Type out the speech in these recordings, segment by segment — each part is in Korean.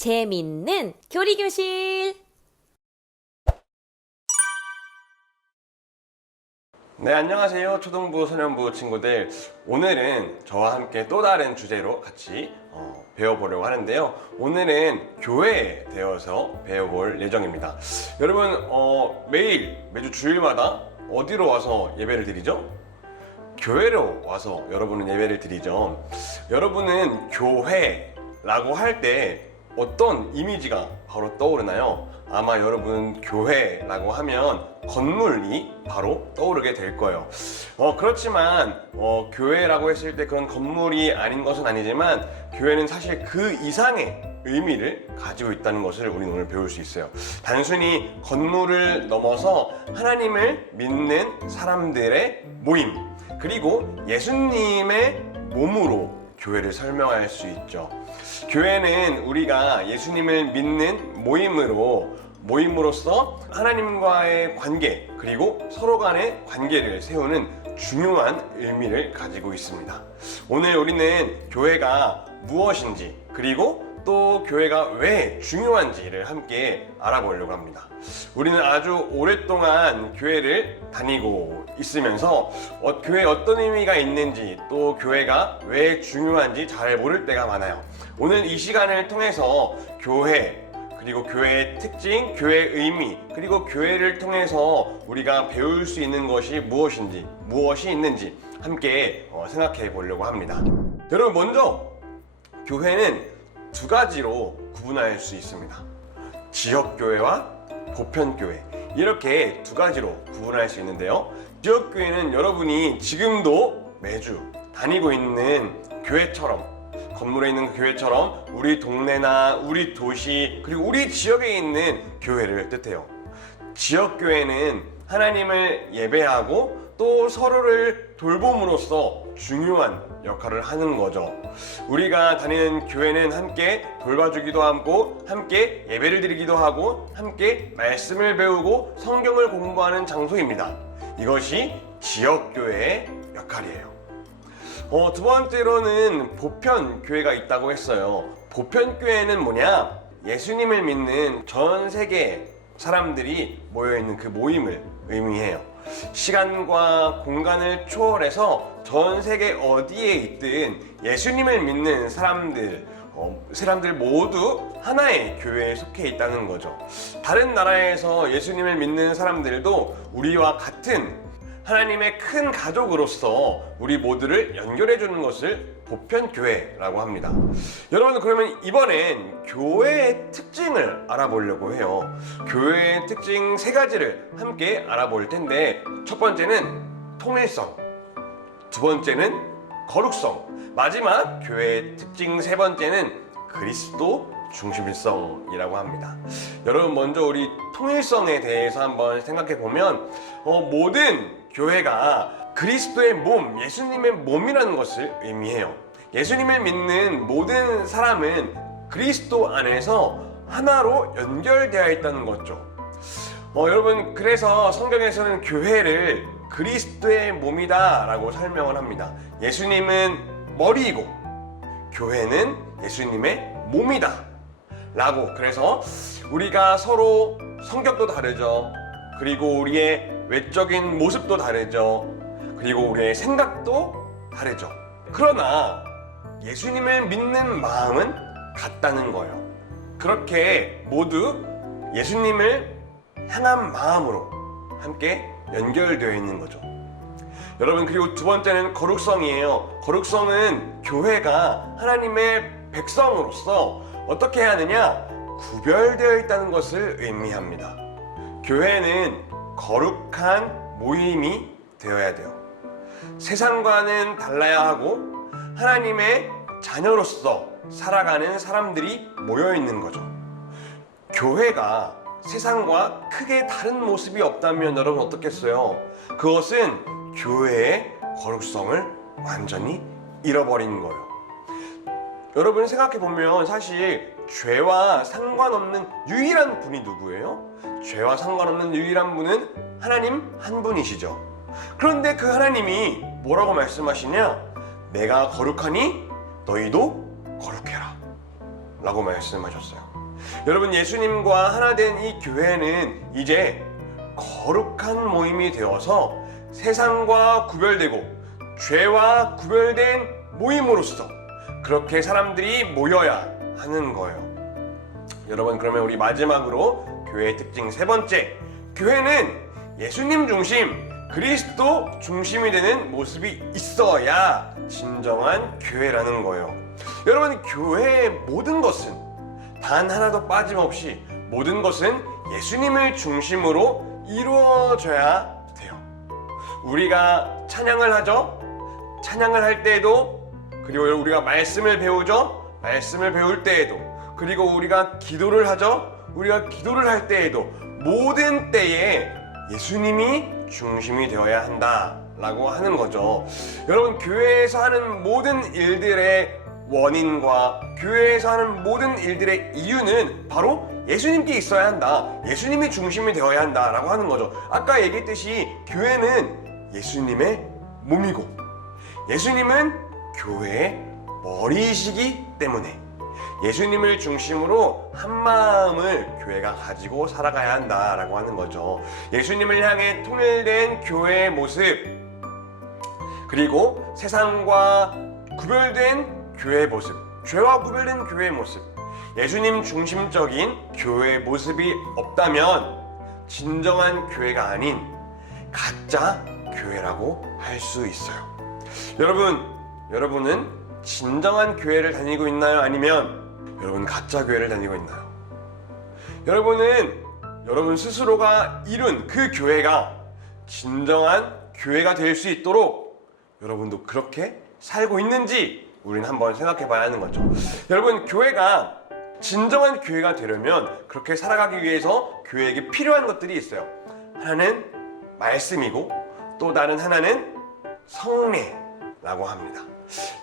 재밌는 교리교실. 네, 안녕하세요. 초등부, 소년부 친구들. 오늘은 저와 함께 또 다른 주제로 같이 어, 배워보려고 하는데요. 오늘은 교회에 대해서 배워볼 예정입니다. 여러분, 어, 매일, 매주 주일마다 어디로 와서 예배를 드리죠? 교회로 와서 여러분은 예배를 드리죠. 여러분은 교회라고 할 때 어떤 이미지가 바로 떠오르나요? 아마 여러분 교회라고 하면 건물이 바로 떠오르게 될 거예요. 어, 그렇지만 어, 교회라고 했을 때 그런 건물이 아닌 것은 아니지만 교회는 사실 그 이상의 의미를 가지고 있다는 것을 우리는 오늘 배울 수 있어요. 단순히 건물을 넘어서 하나님을 믿는 사람들의 모임, 그리고 예수님의 몸으로 교회를 설명할 수 있죠. 교회는 우리가 예수님을 믿는 모임으로 모임으로써 하나님과의 관계 그리고 서로 간의 관계를 세우는 중요한 의미를 가지고 있습니다. 오늘 우리는 교회가 무엇인지 그리고 또 교회가 왜 중요한지를 함께 알아보려고 합니다. 우리는 아주 오랫동안 교회를 다니고 있으면서 어, 교회에 어떤 의미가 있는지 또 교회가 왜 중요한지 잘 모를 때가 많아요. 오늘 이 시간을 통해서 교회 그리고 교회의 특징, 교회의 의미, 그리고 교회를 통해서 우리가 배울 수 있는 것이 무엇인지, 무엇이 있는지 함께 어, 생각해 보려고 합니다. 여러분, 먼저 교회는 두 가지로 구분할 수 있습니다. 지역교회와 보편교회. 이렇게 두 가지로 구분할 수 있는데요. 지역교회는 여러분이 지금도 매주 다니고 있는 교회처럼 건물에 있는 그 교회처럼 우리 동네나 우리 도시 그리고 우리 지역에 있는 교회를 뜻해요. 지역교회는 하나님을 예배하고 또 서로를 돌봄으로써 중요한 역할을 하는 거죠. 우리가 다니는 교회는 함께 돌봐주기도 하고, 함께 예배를 드리기도 하고, 함께 말씀을 배우고 성경을 공부하는 장소입니다. 이것이 지역교회의 역할이에요. 어, 두 번째로는 보편 교회가 있다고 했어요. 보편 교회는 뭐냐? 예수님을 믿는 전 세계 사람들이 모여 있는 그 모임을 의미해요. 시간과 공간을 초월해서 전 세계 어디에 있든 예수님을 믿는 사람들, 어, 사람들 모두 하나의 교회에 속해 있다는 거죠. 다른 나라에서 예수님을 믿는 사람들도 우리와 같은 하나님의 큰 가족으로서 우리 모두를 연결해 주는 것을 보편 교회라고 합니다. 여러분 그러면 이번엔 교회의 특징을 알아보려고 해요. 교회의 특징 세 가지를 함께 알아볼 텐데 첫 번째는 통일성, 두 번째는 거룩성, 마지막 교회의 특징 세 번째는 그리스도 중심성이라고 합니다. 여러분 먼저 우리 통일성에 대해서 한번 생각해 보면 어, 모든 교회가 그리스도의 몸, 예수님의 몸이라는 것을 의미해요. 예수님을 믿는 모든 사람은 그리스도 안에서 하나로 연결되어 있다는 거죠. 어, 여러분 그래서 성경에서는 교회를 그리스도의 몸이다라고 설명을 합니다. 예수님은 머리이고 교회는 예수님의 몸이다. 라고 그래서 우리가 서로 성격도 다르죠. 그리고 우리의 외적인 모습도 다르죠. 그리고 우리의 생각도 다르죠. 그러나 예수님을 믿는 마음은 같다는 거예요. 그렇게 모두 예수님을 향한 마음으로 함께 연결되어 있는 거죠. 여러분 그리고 두 번째는 거룩성이에요. 거룩성은 교회가 하나님의 백성으로서 어떻게 해야 하느냐? 구별되어 있다는 것을 의미합니다. 교회는 거룩한 모임이 되어야 돼요. 세상과는 달라야 하고 하나님의 자녀로서 살아가는 사람들이 모여 있는 거죠. 교회가 세상과 크게 다른 모습이 없다면 여러분 어떻겠어요? 그것은 교회의 거룩성을 완전히 잃어버린 거예요. 여러분 생각해 보면 사실 죄와 상관없는 유일한 분이 누구예요? 죄와 상관없는 유일한 분은 하나님 한 분이시죠. 그런데 그 하나님이 뭐라고 말씀하시냐? 내가 거룩하니 너희도 거룩해라. 라고 말씀하셨어요. 여러분, 예수님과 하나 된 이 교회는 이제 거룩한 모임이 되어서 세상과 구별되고 죄와 구별된 모임으로서 그렇게 사람들이 모여야 하는 거예요. 여러분, 그러면 우리 마지막으로 교회의 특징 세 번째. 교회는 예수님 중심, 그리스도 중심이 되는 모습이 있어야 진정한 교회라는 거예요. 여러분, 교회의 모든 것은 단 하나도 빠짐없이 모든 것은 예수님을 중심으로 이루어져야 돼요. 우리가 찬양을 하죠. 찬양을 할 때에도 그리고 우리가 말씀을 배우죠. 말씀을 배울 때에도 그리고 우리가 기도를 하죠. 우리가 기도를 할 때에도 모든 때에 예수님이 중심이 되어야 한다라고 하는 거죠. 여러분 교회에서 하는 모든 일들의 원인과 교회에서 하는 모든 일들의 이유는 바로 예수님께 있어야 한다. 예수님이 중심이 되어야 한다라고 하는 거죠. 아까 얘기했듯이 교회는 예수님의 몸이고 예수님은 교회의 머리이시기 때문에 예수님을 중심으로 한 마음을 교회가 가지고 살아가야 한다라고 하는 거죠. 예수님을 향해 통일된 교회의 모습 그리고 세상과 구별된 교회의 모습, 죄와 구별된 교회의 모습, 예수님 중심적인 교회의 모습이 없다면 진정한 교회가 아닌 가짜 교회라고 할 수 있어요. 여러분, 여러분은 진정한 교회를 다니고 있나요? 아니면 여러분 가짜 교회를 다니고 있나요? 여러분은 여러분 스스로가 이룬 그 교회가 진정한 교회가 될 수 있도록 여러분도 그렇게 살고 있는지 우리는 한번 생각해 봐야 하는 거죠. 여러분, 교회가 진정한 교회가 되려면 그렇게 살아가기 위해서 교회에게 필요한 것들이 있어요. 하나는 말씀이고 또 다른 하나는 성례라고 합니다.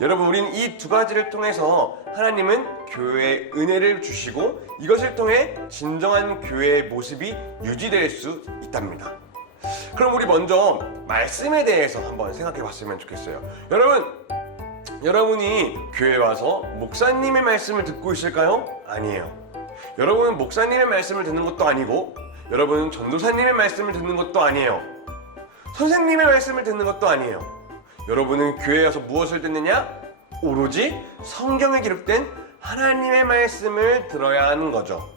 여러분, 우리는 이 두 가지를 통해서 하나님은 교회에 은혜를 주시고 이것을 통해 진정한 교회의 모습이 유지될 수 있답니다. 그럼 우리 먼저 말씀에 대해서 한번 생각해 봤으면 좋겠어요. 여러분, 여러분이 교회 와서 목사님의 말씀을 듣고 있을까요? 아니에요. 여러분은 목사님의 말씀을 듣는 것도 아니고, 여러분은 전도사님의 말씀을 듣는 것도 아니에요. 선생님의 말씀을 듣는 것도 아니에요. 여러분은 교회에 와서 무엇을 듣느냐? 오로지 성경에 기록된 하나님의 말씀을 들어야 하는 거죠.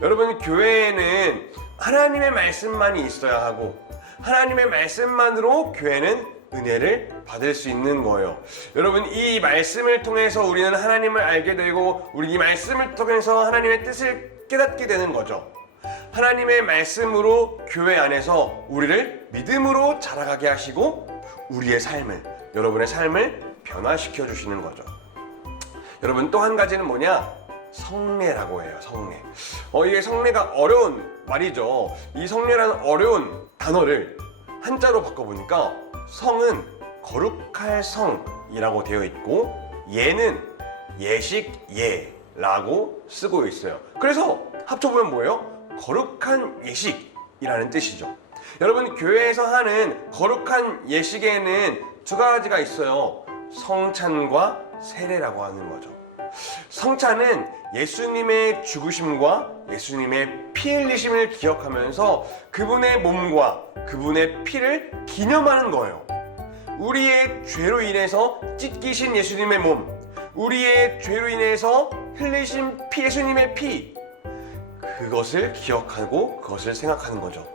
여러분, 교회에는 하나님의 말씀만이 있어야 하고, 하나님의 말씀만으로 교회는 은혜를 받을 수 있는 거예요. 여러분, 이 말씀을 통해서 우리는 하나님을 알게 되고, 우리 이 말씀을 통해서 하나님의 뜻을 깨닫게 되는 거죠. 하나님의 말씀으로 교회 안에서 우리를 믿음으로 자라가게 하시고, 우리의 삶을, 여러분의 삶을 변화시켜 주시는 거죠. 여러분, 또 한 가지는 뭐냐? 성례라고 해요, 성례. 어, 이게 성례가 어려운 말이죠. 이 성례라는 어려운 단어를 한자로 바꿔 보니까 성은 거룩할 성이라고 되어 있고 예는 예식 예라고 쓰고 있어요. 그래서 합쳐 보면 뭐예요? 거룩한 예식이라는 뜻이죠. 여러분 교회에서 하는 거룩한 예식에는 두 가지가 있어요. 성찬과 세례라고 하는 거죠. 성찬은 예수님의 죽으심과 예수님의 피 흘리심을 기억하면서 그분의 몸과 그분의 피를 기념하는 거예요. 우리의 죄로 인해서 찢기신 예수님의 몸, 우리의 죄로 인해서 흘리신 피 예수님의 피, 그것을 기억하고 그것을 생각하는 거죠.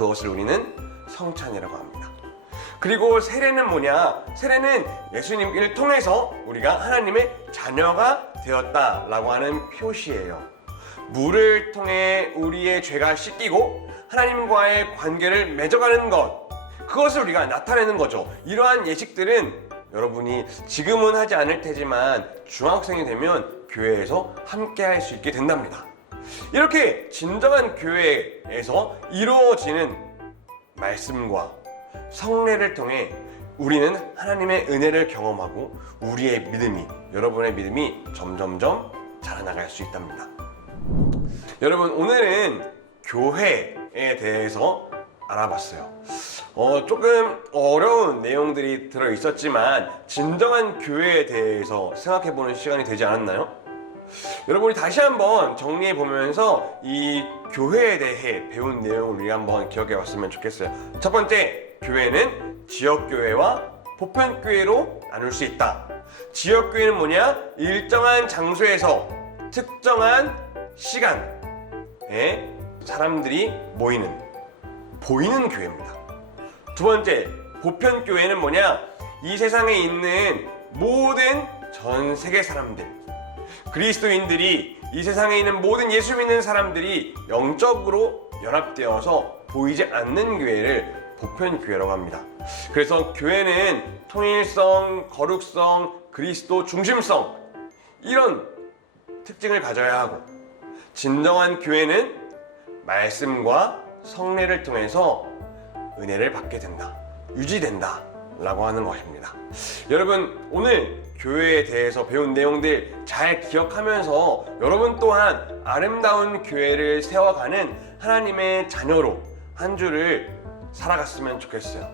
그것을 우리는 성찬이라고 합니다. 그리고 세례는 뭐냐? 세례는 예수님을 통해서 우리가 하나님의 자녀가 되었다라고 하는 표시예요. 물을 통해 우리의 죄가 씻기고 하나님과의 관계를 맺어가는 것. 그것을 우리가 나타내는 거죠. 이러한 예식들은 여러분이 지금은 하지 않을 테지만 중학생이 되면 교회에서 함께 할 수 있게 된답니다. 이렇게 진정한 교회에서 이루어지는 말씀과 성례를 통해 우리는 하나님의 은혜를 경험하고 우리의 믿음이 여러분의 믿음이 점점점 자라나갈 수 있답니다. 여러분 오늘은 교회에 대해서 알아봤어요. 어, 조금 어려운 내용들이 들어 있었지만 진정한 교회에 대해서 생각해 보는 시간이 되지 않았나요? 여러분이 다시 한번 정리해 보면서 이 교회에 대해 배운 내용을 우리 한번 기억해 봤으면 좋겠어요. 첫 번째, 교회는 지역 교회와 보편 교회로 나눌 수 있다. 지역 교회는 뭐냐? 일정한 장소에서 특정한 시간에 사람들이 모이는 보이는 교회입니다. 두 번째, 보편 교회는 뭐냐? 이 세상에 있는 모든 전 세계 사람들, 그리스도인들이 이 세상에 있는 모든 예수 믿는 사람들이 영적으로 연합되어서 보이지 않는 교회를 보편 교회라고 합니다. 그래서 교회는 통일성, 거룩성, 그리스도 중심성 이런 특징을 가져야 하고 진정한 교회는 말씀과 성례를 통해서 은혜를 받게 된다. 유지된다. 라고 하는 것입니다. 여러분, 오늘 교회에 대해서 배운 내용들 잘 기억하면서 여러분 또한 아름다운 교회를 세워가는 하나님의 자녀로 한 주를 살아갔으면 좋겠어요.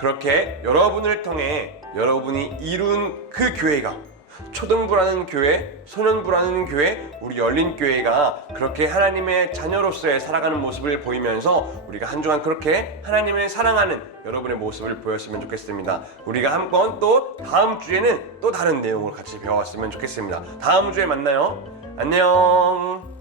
그렇게 여러분을 통해 여러분이 이룬 그 교회가 초등부라는 교회, 소년부라는 교회, 우리 열린 교회가 그렇게 하나님의 자녀로서의 살아가는 모습을 보이면서 우리가 한 주간 그렇게 하나님을 사랑하는 여러분의 모습을 보였으면 좋겠습니다. 우리가 한 번 또 다음 주에는 또 다른 내용을 같이 배워왔으면 좋겠습니다. 다음 주에 만나요. 안녕.